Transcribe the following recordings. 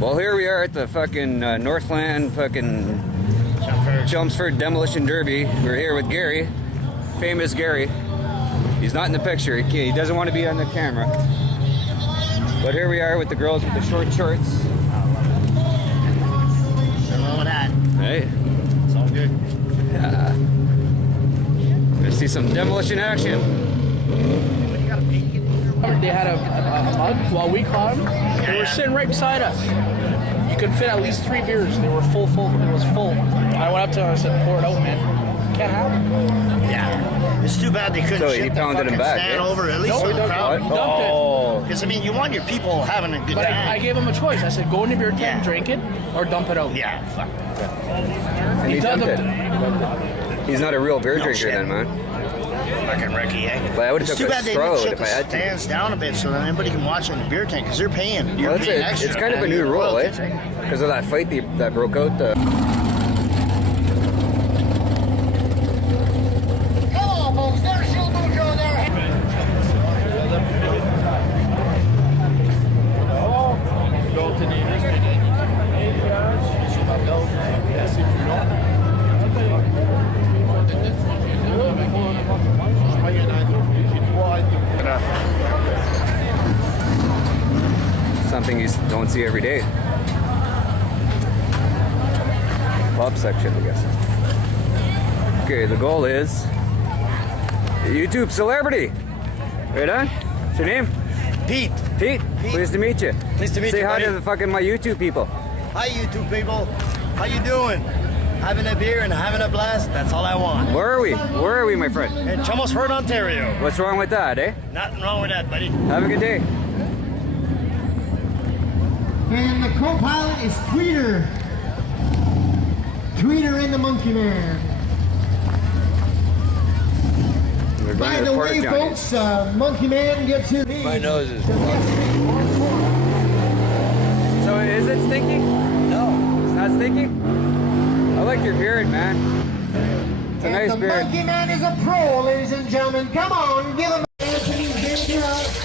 Well, here we are at the fucking Northland fucking Chelmsford Demolition Derby. We're here with Gary, famous Gary. He's not in the picture. He doesn't want to be on the camera. But here we are with the girls with the short shorts. Nothing wrong with that. Hey. It's all good. Yeah. Gonna see some demolition action. They had a mug while we caught them. They were sitting right beside us. You could fit at least 3 beers. They were full. It was full. I went up to them and said, pour it out, man. Can't have it. Yeah. It's too bad they couldn't So he ship the pounded fucking him back, stand eh? over at least No, for he the dumped crowd. it. He dumped it. Oh. Because, I mean, you want your people having a good But time. I gave him a choice. I said, go in the beer tent Yeah. and drink it, or dump it out. Yeah, fuck. And he dumped it. He's not a real beer No drinker shit. then, man. Fucking Ricky, eh? But I would've It's took too a bad they straw didn't shut if the I had to. stands down a bit so that anybody can watch in the beer tank, because they're paying. You're Well, paying extra. it's kind of a man. new You're rule, eh? royalties, Because of that fight that broke out. Come on, folks, there's Shield Mojo there. Something you don't see every day. Pub section, I guess. Okay, the goal is YouTube celebrity. Right on? What's your name? Pete. Pete. Pleased to meet you. Pleased to meet Say you, hi buddy. to the fucking my YouTube people. Hi, YouTube people. How you doing? Having a beer and having a blast? That's all I want. Where are we? Where are we, my friend? In Chelmsford, Ontario. What's wrong with that, eh? Nothing wrong with that, buddy. Have a good day. And the co-pilot is Tweeter. Tweeter and the Monkey Man. We're going By to the Porta way, Johns. folks, Monkey Man gets his... My nose is So is it stinky? No. It's not stinky? I like your beard, man. It's a nice the beard. Monkey Man is a pro, ladies and gentlemen. Come on, give him...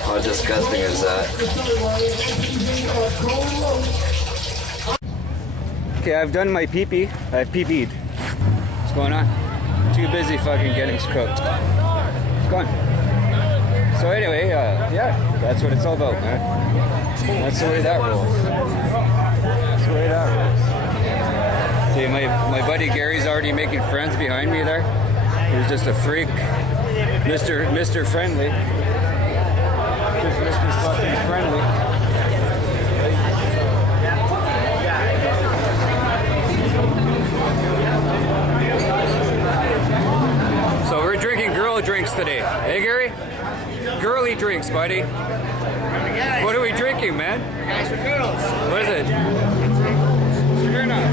How disgusting is that? Okay, I've done my pee-pee. I've pee-peed. What's going on? Too busy fucking getting cooked. It's gone. So anyway, yeah, that's what it's all about, man. That's the way that rolls. That's the way that rolls. See, my buddy Gary's already making friends behind me there. He's just a freak. Mr. Friendly. Just Mr. fucking Friendly. So we're drinking girl drinks today. Hey, Gary? Girly drinks, buddy. What are we drinking, man? Guys for girls. What is it? Sure enough.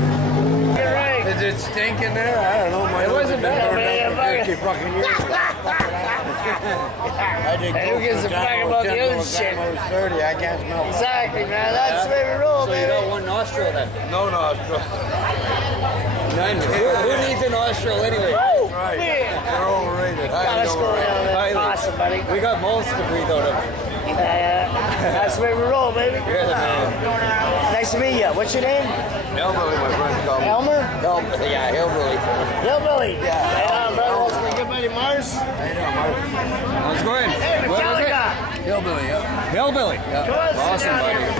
You're right. Is it stinking there? I don't know. My It wasn't bad. fucking years. I did Hey, who gives a fuck about the other shit? I was 30. I can't smell. Exactly, man. That's the way we roll, So you baby. got one nostril then? No nostril. None. Who needs a nostril anyway? Right. Man. They're overrated. Got us going on, man. Highly. Awesome, buddy. We got moles to breathe out of. That's the way we roll, baby. You're the man. Nice to meet you. What's your name? Hillbilly, my friends call me. Elmer? Yeah, hillbilly. Hillbilly. Yeah. Right on, brother. That's my good buddy Mars. How you doing, Mark? How's it going? Hey, What was it? Metallica. Hillbilly, yeah. Hillbilly. Come on, sit Awesome, down buddy. here.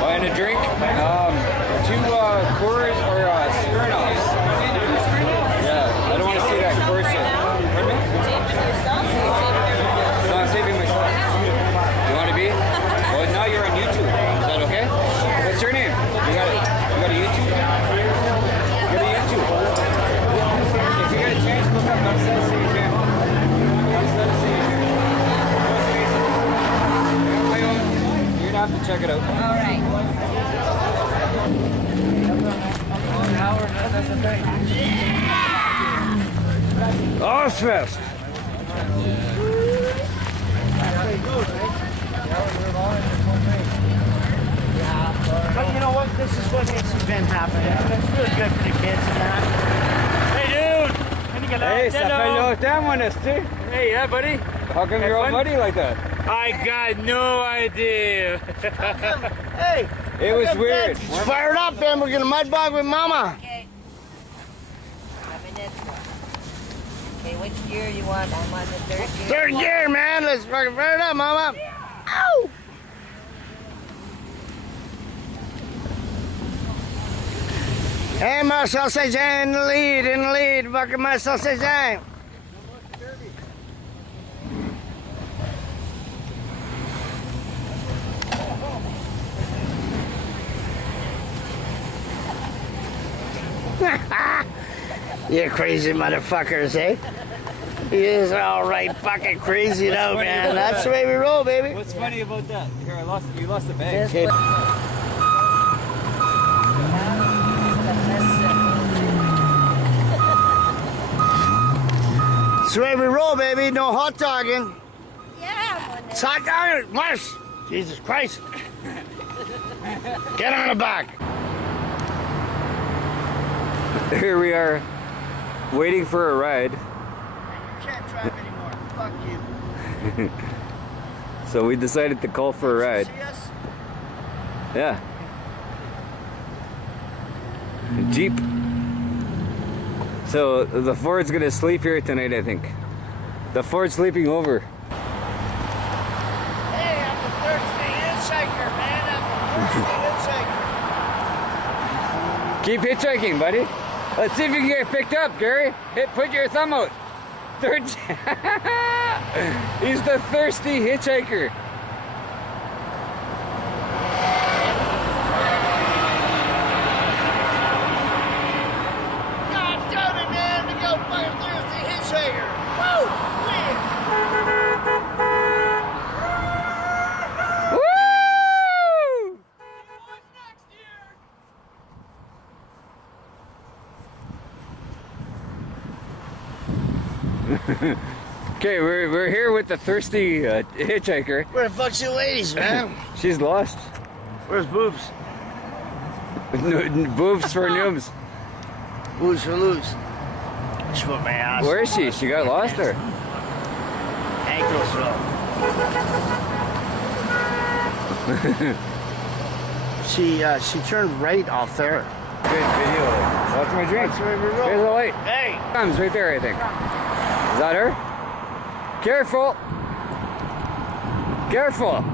Buying a drink. 2 Coors or Smirnoffs. Yeah, I don't want to see that Coors shit. Pardon me? No, I'm saving myself. You want to be? Well, now you're on YouTube. Is that okay? What's your name? You got a YouTube? You got a YouTube. If you get a chance, look up marcelstjean. Marcelstjean. You're gonna have to check it out. All right. Ozfest. But you know what? This is what makes the event happen. It's really good for the kids and that. Hey, dude! Hey, ça fait longtemps, mon esti. Hey, yeah, buddy. How come you're all muddy like that? I got no idea. Hey, It was weird. it's fired up, man. We're gonna mud bog with Mama. Okay. Okay, which gear you want? I'm on the third gear. Third gear, man. Let's fucking fire it up, Mama. Ow! Hey, marcelstjean in the lead, Fucking marcelstjean. You crazy motherfuckers, eh? You is all right fucking crazy though, man. That's the way we roll, baby. What's funny about that? Here, you lost the bag. Okay. That's the way we roll, baby. No hot dogging. Yeah, It's hot dogging. Marsh. Jesus Christ. Get on the back. Here we are, waiting for a ride. You can't drive anymore. Fuck you. So we decided to call for a ride. See us? Yeah. A Jeep. So the Ford's gonna sleep here tonight, I think. The Ford's sleeping over. Hey, I'm the thirsty hitchhiker, man. I'm the thirsty hitchhiker. Keep hitchhiking, buddy. Let's see if you can get picked up, Gary. Put your thumb out. He's the thirsty hitchhiker. God damn it, man. We go fucking thirsty hitchhiker. Woo! Win. Woo! Okay, we're here with the thirsty hitchhiker. Where the fuck's your ladies, man? She's lost. Where's boobs? Boobs for noobs. Boobs for loose. She put my ass. Where is she? She got lost, or? Ankles roll. She turned right off there. Good video. Watch my drink. That's where we roll. Here's the light. Hey! Comes right there, I think. Is that her? Careful! Careful!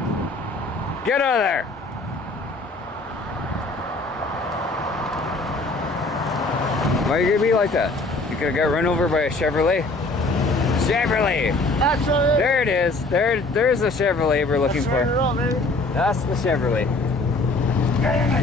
Get out of there! Why are you gonna be like that? You could have got run over by a Chevrolet. Chevrolet! That's what it is. There it is. There's the Chevrolet we're looking That's where we for. roll, baby. That's the Chevrolet. Hey,